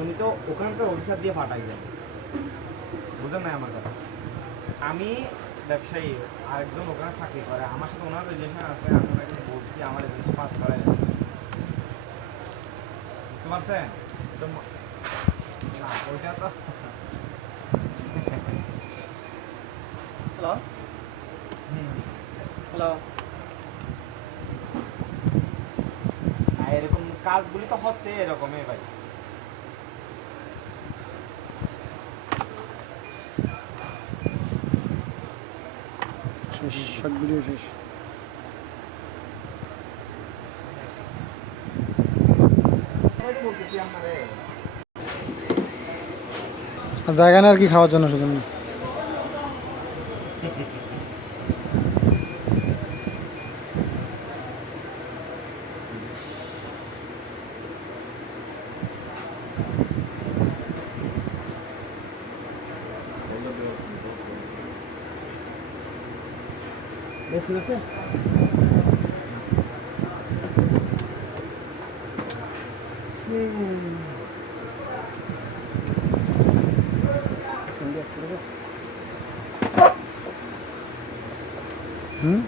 উনি তো ওখানকার অফিসার দিয়ে পাঠাই দেন, বুঝলেন না আমার কথা। আমি ব্যবসায়ী, আরেকজন ওখানে চাকরি করে, আমার সাথে ওনার রিলেশন আছে, আমি ওনাকে বলছি আমার জিনিস পাস করাই, বুঝতে পারছেন? তো না ওইটা তো হ্যালো হ্যালো, এরকম কাজগুলি তো হচ্ছে এরকমই ভাই। শেষ, শর্ট ভিডিও শেষ। বলতেছি আপনারে আর জায়গা না আর কি খাওয়ার জন্য সেজন্য। বেশি বেশি হুম